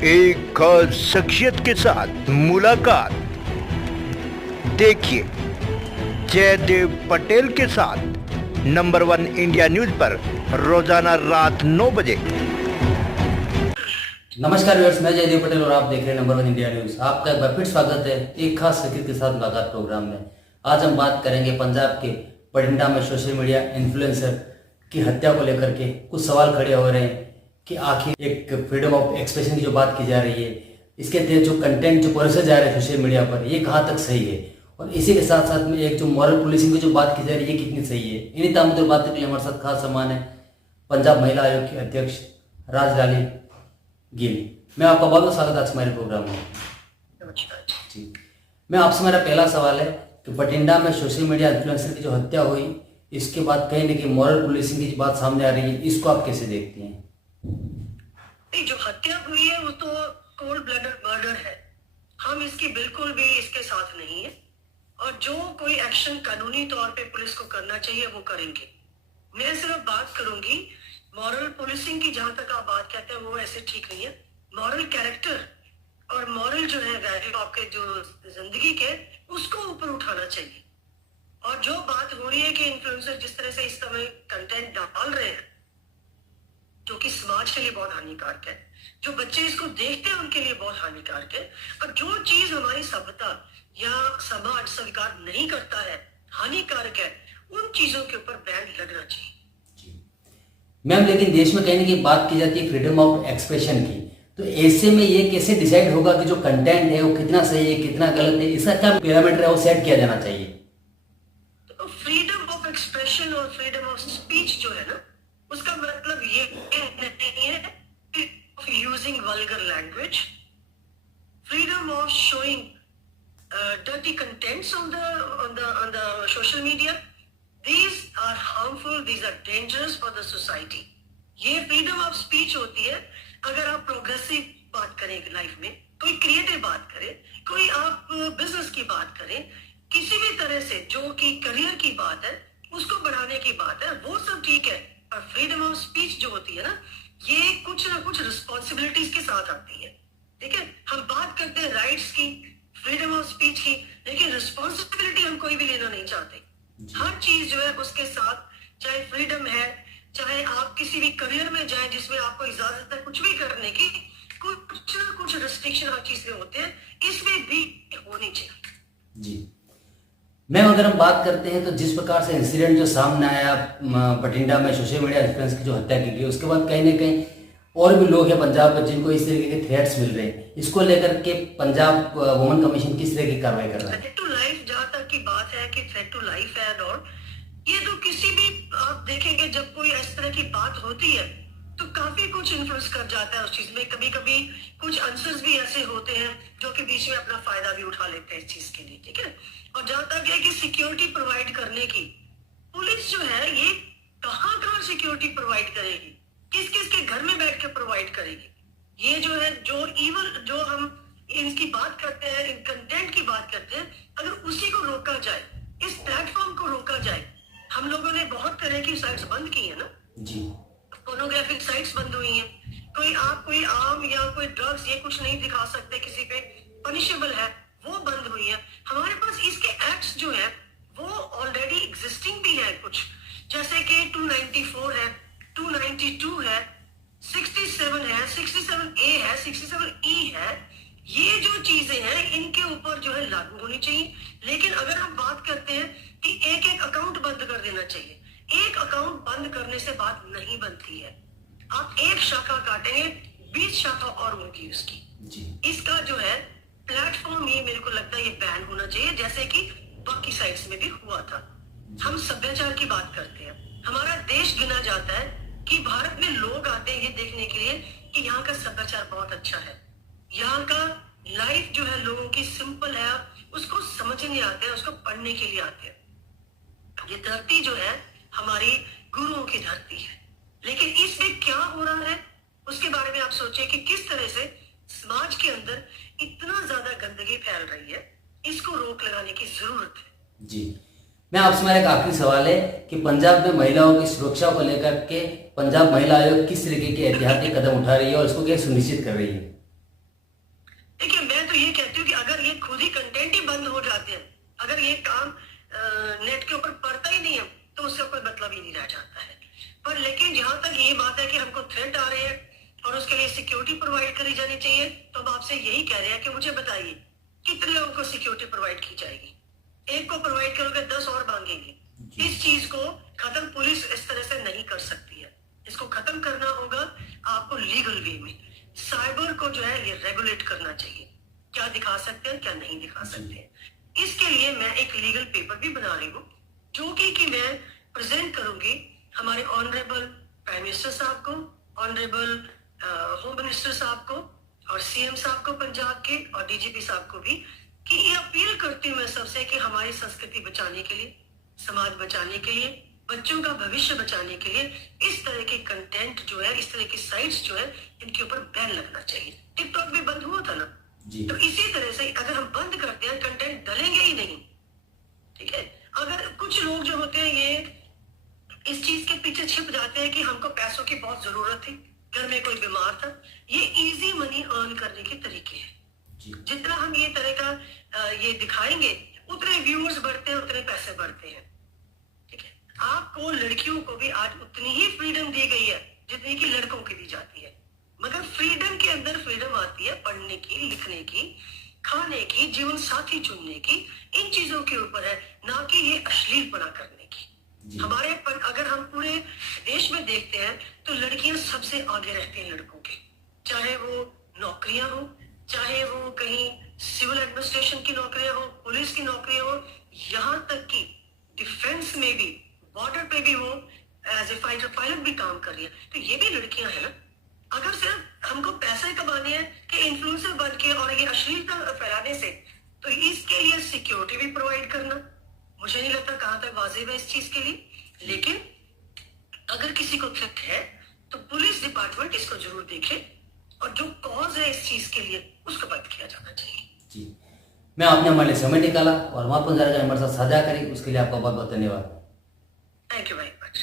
एक खास शख्सियत के साथ मुलाकात। देखिए जयदेव पटेल के साथ नंबर 1 इंडिया न्यूज पर रोजाना रात 9 बजे। नमस्कार व्यूअर्स, मैं जयदेव पटेल और आप देख रहे हैं नंबर 1 इंडिया न्यूज। आपका एक बार फिर स्वागत है एक खास शख्सियत के साथ मुलाकात प्रोग्राम में। आज हम बात करेंगे पंजाब के बठिंडा में सोशल मीडिया इन्फ्लुएंसर की हत्या को लेकर के कुछ सवाल खड़े हो रहे हैं कि आखिर एक फ्रीडम ऑफ एक्सप्रेशन की जो बात की जा रही है, इसके तहत जो कंटेंट जो परोसा जा रहा है सोशल मीडिया पर, ये कहाँ तक सही है, और इसी के साथ साथ में एक जो मॉरल पुलिसिंग की जो बात की जा रही है, ये कितनी सही है। इन्हीं तमाम जो बातें के लिए हमारे साथ खास सम्मान है पंजाब महिला आयोग के अध्यक्ष राजलाली गिल। मैं आपका बहुत बहुत स्वागत है हमारे प्रोग्राम में। जी, मैं आपसे, मेरा पहला सवाल है कि बठिंडा में सोशल मीडिया इन्फ्लुएंसर की जो हत्या हुई, इसके बाद कहीं ना कहीं मॉरल पुलिसिंग की बात सामने आ रही है, इसको आप कैसे देखती हैं? जो हत्या हुई है वो तो कोल्ड ब्लडेड मर्डर है। हम इसकी बिल्कुल भी इसके साथ नहीं है, और जो कोई एक्शन कानूनी तौर पे पुलिस को करना चाहिए वो करेंगे। मैं सिर्फ बात करूंगी मॉरल पुलिसिंग की। जहां तक आप बात कहते हैं वो ऐसे ठीक नहीं है। मॉरल कैरेक्टर और मॉरल जो है वैल्यू आपके जो जिंदगी के, उसको ऊपर उठाना चाहिए। और जो बात हो रही है कि इन्फ्लुएंसर जिस तरह से इस समय कंटेंट डाल रहे हैं जो कि समाज के लिए बहुत हानिकारक है, जो बच्चे इसको देखते हैं उनके लिए बहुत हानिकारक है, और जो चीज हमारी सभ्यता या समाज स्वीकार नहीं करता है, हानिकारक है, उन चीजों के ऊपर बैन लगना चाहिए। मैम, लेकिन देश में कहीं ना कहीं बात की जाती है फ्रीडम ऑफ एक्सप्रेशन की, तो ऐसे में ये कैसे डिसाइड होगा कि जो कंटेंट है वो कितना सही है कितना गलत है? इसका क्या पैरामीटर है वो सेट किया जाना चाहिए? तो फ्रीडम ऑफ एक्सप्रेशन और फ्रीडम ऑफ स्पीच जो है ना, उसका मतलब ये नहीं है using vulgar language, freedom of showing dirty contents on the social media. These are harmful, these are dangerous for the society. ये फ्रीडम ऑफ स्पीच होती है अगर आप प्रोग्रेसिव बात करें लाइफ में, कोई क्रिएटिव बात करें, कोई आप बिजनेस की बात करें, किसी भी तरह से जो कि करियर की बात है उसको बढ़ाने की बात है, वो सब ठीक है। और फ्रीडम ऑफ स्पीच जो होती है ना, ये कुछ ना कुछ रिस्पॉन्सिबिलिटीज के साथ आती है। ठीक है, हम बात करते हैं राइट्स की, फ्रीडम ऑफ स्पीच की, लेकिन रिस्पॉन्सिबिलिटी हम कोई भी लेना नहीं चाहते। हर चीज जो है उसके साथ, चाहे फ्रीडम है, चाहे आप किसी भी करियर में जाए जिसमें आपको इजाजत है कुछ भी करने की, कुछ ना कुछ रिस्ट्रिक्शन हर चीज में होते हैं, इसमें भी होनी चाहिए। जी मैम, अगर हम बात करते हैं तो जिस प्रकार से इंसिडेंट जो सामने आया बठिंडा में सोशल मीडिया इन्फ्लुएंस की जो हत्या की गई, उसके बाद कहीं ना कहीं और भी लोग हैं पंजाब में जिनको इस तरीके के थ्रेट्स मिल रहे हैं, इसको लेकर के पंजाब वुमेन कमीशन किस तरह की कार्रवाई कर रहा है? थ्रेट टू लाइफ, जहां तक की बात है कि थ्रेट टू लाइफ है, और ये तो किसी भी आप देखेंगे जब कोई इस तरह की बात होती है तो काफी कुछ इन्फ्लुएंस कर जाता है उस चीज में। कभी कभी कुछ आंसर्स भी ऐसे होते हैं जो कि बीच में अपना फायदा भी उठा लेते हैं इस चीज के लिए। ठीक है, और जहां तक है कि सिक्योरिटी प्रोवाइड करने की, पुलिस जो है ये कहाँ सिक्योरिटी प्रोवाइड करेगी, किस किस के घर में बैठ के प्रोवाइड करेगी? ये जो है, जो इवन जो हम इनकी बात करते हैं, इन कंटेंट की बात करते हैं, अगर उसी को रोका जाए, इस प्लेटफॉर्म को रोका जाए। हम लोगों ने बहुत तरह की साइट्स बंद की है ना जी, पोर्नोग्राफिक साइट्स बंद हुई हैं। कोई आम या कोई ड्रग्स ये कुछ नहीं दिखा सकते, किसी पे पनिशेबल है, वो बंद हुई है। हमारे पास इसके एक्ट्स जो है वो ऑलरेडी एग्जिस्टिंग भी है कुछ, जैसे कि 294 है, 292 है, 67 है, 67A है, 67E है। ये जो चीजें हैं इनके ऊपर जो है लागू होनी चाहिए। लेकिन अगर हम बात करते हैं कि एक एक अकाउंट बंद कर देना चाहिए, एक अकाउंट बंद करने से बात नहीं बनती है। आप एक शाखा काटेंगे, 20 शाखा और होगी उसकी जी। इसका जो है प्लेटफॉर्म, ये मेरे को लगता है ये बैन होना चाहिए, जैसे कि बाकी साइट्स में भी हुआ था। हम सभ्याचार की बात करते हैं, हमारा देश गिना जाता है कि भारत में लोग आते हैं ये देखने के लिए कि यहाँ का सभ्याचार बहुत अच्छा है, यहाँ का लाइफ जो है लोगों की सिंपल है, उसको समझने आते हैं, उसको पढ़ने के लिए आते हैं। ये धरती जो है हमारी गुरुओं की धरती है, लेकिन इसमें क्या हो रहा है उसके बारे में आप सोचिए कि किस तरह से समाज के अंदर इतना ज्यादा गंदगी फैल रही है। इसको रोक लगाने की जरूरत है। जी, मैं आपसे, मेरा एक आखिरी सवाल है कि पंजाब में महिलाओं की सुरक्षा को लेकर के पंजाब महिला आयोग किस तरीके के एहतियाती कदम उठा रही है और इसको क्या सुनिश्चित कर रही है? ये काम नेट के ऊपर पड़ता ही नहीं है तो उसका कोई मतलब ही नहीं रह जाता है। पर लेकिन जहां तक ये बात है कि हमको थ्रेट आ रहे हैं और उसके लिए सिक्योरिटी प्रोवाइड करी जानी चाहिए, तो हम आपसे यही कह रहे हैं कि मुझे बताइए कितने लोगों को सिक्योरिटी प्रोवाइड की जाएगी? एक को प्रोवाइड करोगे 10 और मांगेंगे। इस चीज को खत्म पुलिस इस तरह से नहीं कर सकती है। इसको खत्म करना होगा आपको लीगल वे में। साइबर को जो है ये रेगुलेट करना चाहिए, क्या दिखा सकते हैं क्या नहीं दिखा सकते हैं। इसके लिए मैं एक लीगल पेपर भी बना रही हूँ जो कि मैं प्रेजेंट करूंगी हमारे ऑनरेबल प्राइम मिनिस्टर साहब को, ऑनरेबल होम मिनिस्टर साहब को और सीएम साहब को पंजाब के और डीजीपी साहब को भी, कि ये अपील करती हूँ मैं सबसे कि हमारी संस्कृति बचाने के लिए, समाज बचाने के लिए, बच्चों का भविष्य बचाने के लिए इस तरह के कंटेंट जो है, इस तरह की साइट्स जो है, इनके ऊपर बैन लगना चाहिए। टिकटॉक भी बंद हुआ था ना, तो इसी तरह से अगर हम बंद करते हैं कंटेंट डलेंगे ही नहीं। ठीक है, अगर कुछ लोग जो होते हैं ये इस चीज के पीछे छिप जाते हैं कि हमको पैसों की बहुत जरूरत थी, घर में कोई बीमार था, ये इजी मनी अर्न करने के तरीके हैं। जितना हम ये तरह का ये दिखाएंगे उतने व्यूअर्स बढ़ते हैं, उतने पैसे बढ़ते हैं। ठीक है, आपको लड़कियों को भी आज उतनी ही फ्रीडम दी गई है जितनी कि लड़कों की दी जाती है, मगर फ्रीडम के अंदर फ्रीडम आती है पढ़ने की, लिखने की, खाने की, जीवन साथी चुनने की, इन चीजों के ऊपर है, ना कि ये अश्लीलपना करने की। हमारे अगर हम पूरे देश में देखते हैं तो लड़कियां सबसे आगे रहती हैं लड़कों के, चाहे वो नौकरियां हो, चाहे वो कहीं सिविल एडमिनिस्ट्रेशन की नौकरियां हो, पुलिस की नौकरियां हो, यहाँ तक कि डिफेंस में भी, बॉर्डर पे भी वो एज ए फाइटर पायलट भी काम कर रही है। तो ये भी लड़कियां हैं ना। अगर सिर्फ हमको पैसे कमाने हैं कि इन्फ्लुएंसर बन के और ये अश्लीलता फैलाने से, तो इसके लिए सिक्योरिटी भी प्रोवाइड करना मुझे नहीं लगता कहां तक वाजिब है इस चीज के लिए। लेकिन अगर किसी को थ्रेट है तो पुलिस डिपार्टमेंट इसको जरूर देखे और जो कॉज है इस चीज के लिए उसको बंद किया जाना चाहिए। जी, मैं आपने हमारे लिए समय निकाला और हम आपको हमारे साथ साझा करी, उसके लिए आपका बहुत बहुत धन्यवाद।